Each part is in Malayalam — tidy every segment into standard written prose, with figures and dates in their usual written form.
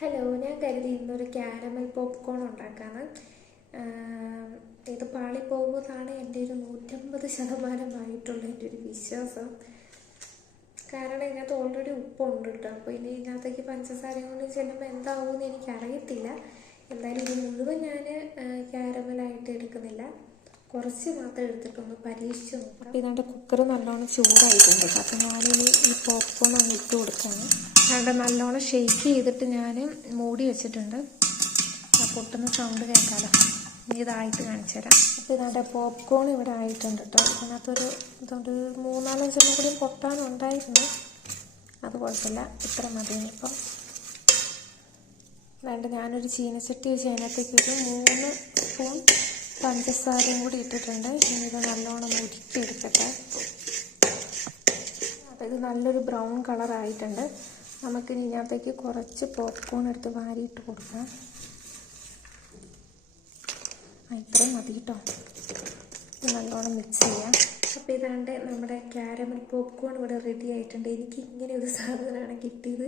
ഹലോ, ഞാൻ കരുതി ഇന്നൊരു ക്യാരമൽ പോപ്കോൺ ഉണ്ടാക്കാന്ന്. ഇത് പാളിപ്പോകുന്നതാണ് എൻ്റെ ഒരു 150% എൻ്റെ ഒരു വിശ്വാസം. കാരണം ഇതിനകത്ത് ഓൾറെഡി ഉപ്പുണ്ട് കേട്ടോ. അപ്പോൾ ഇനി ഇതിനകത്തേക്ക് പഞ്ചസാരയും കൊണ്ട് ചെല്ലുമ്പോൾ എന്താവുമെന്ന് എനിക്കറിയത്തില്ല. എന്തായാലും ഇത് മുഴുവൻ ഞാൻ ക്യാരമലായിട്ട് എടുക്കുന്നില്ല, കുറച്ച് മാത്രം എടുത്തിട്ടൊന്ന് പരീക്ഷിച്ച് നോക്കാം. അപ്പോൾ ഇതിൻ്റെ കുക്കർ നല്ലോണം ചൂടായിട്ടുണ്ട്. അപ്പോൾ ഞാനിനി ഈ പോപ്കോൺ ഒന്ന് ഇട്ട് കൊടുക്കാണ്. അവിടെ നല്ലോണം ഷെയ്ക്ക് ചെയ്തിട്ട് ഞാൻ മൂടി വെച്ചിട്ടുണ്ട്. ആ പൊട്ടുന്ന സൗണ്ട് കേൾക്കാമല്ലോ. ഇനി ഇതായിട്ട് കാണിച്ചു തരാം. അപ്പോൾ ഇതിൻ്റെ പോപ്കോൺ ഇവിടെ ആയിട്ടുണ്ട് കേട്ടോ. ഇതുകൊണ്ട് 3-4 കൂടി പൊട്ടാനുണ്ടായിരുന്നു. അത് കുഴപ്പമില്ല, ഇത്ര മതി. ഇനിയിപ്പം ഞാനൊരു ചീനച്ചട്ടി വെച്ച് അതിനകത്തേക്ക് ഒരു 3 സ്പൂൺ പഞ്ചസാരയും കൂടി ഇട്ടിട്ടുണ്ട്. ഇനി ഇത് നല്ലോണം ഉരുക്കിയെടുക്കട്ടെ. അപ്പോൾ ഇത് നല്ലൊരു ബ്രൗൺ കളറായിട്ടുണ്ട്. നമുക്കിനി ഇതിനകത്തേക്ക് കുറച്ച് പോപ്കോൺ എടുത്ത് വാരിയിട്ട് കൊടുക്കാം. ഇത്രയും മതി കേട്ടോ. നല്ലോണം മിക്സ് ചെയ്യാം. അപ്പോൾ ഇതാണ്ട് നമ്മുടെ ക്യാരമൽ പോപ്കോൺ ഇവിടെ റെഡി ആയിട്ടുണ്ട്. എനിക്ക് ഇങ്ങനെ ഒരു സാധനമാണ് കിട്ടിയത്.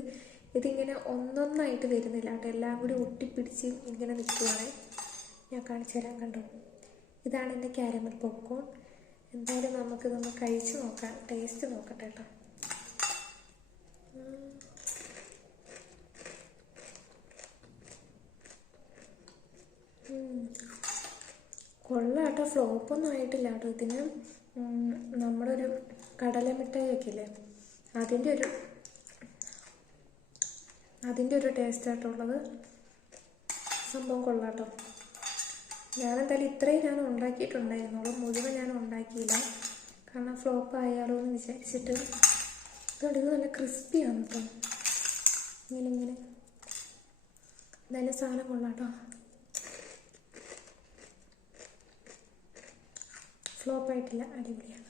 ഇതിങ്ങനെ ഒന്നൊന്നായിട്ട് വരുന്നില്ല കേട്ടോ, എല്ലാം കൂടി ഒട്ടിപ്പിടിച്ച് ഇങ്ങനെ നിൽക്കുകയാണ്. ഞാൻ കാണിച്ചു തരാം, കണ്ടോ. ഇതാണ് എൻ്റെ ക്യാരമൽ പോപ്കോൺ. എന്തായാലും നമുക്കിതൊന്ന് കഴിച്ച് നോക്കാം, ടേസ്റ്റ് നോക്കട്ടെ കേട്ടോ. കൊള്ളാം കേട്ടോ, ഫ്ലോപ്പൊന്നും ആയിട്ടില്ല കേട്ടോ. ഇതിന് നമ്മുടെ ഒരു കടലമിഠായി വയ്ക്കില്ലേ, അതിൻ്റെ ഒരു ടേസ്റ്റായിട്ടുള്ളത്. സംഭവം കൊള്ളാം കേട്ടോ. ഞാനെന്തായാലും ഇത്രയും ഞാൻ ഉണ്ടാക്കിയിട്ടുണ്ടായിരുന്നുള്ളൂ, മുഴുവൻ ഞാൻ ഉണ്ടാക്കിയില്ല. കാരണം ഫ്ലോപ്പ് ആയാലോ എന്ന് വിചാരിച്ചിട്ട്. ഇത് നല്ല ക്രിസ്പിയാണ് കേട്ടോ, ഇങ്ങനെ. എന്തായാലും സാധനം കൊള്ളാം കേട്ടോ. ഫ്ലോപ്പായിട്ടില്ല, അടിപൊളിയാണ്.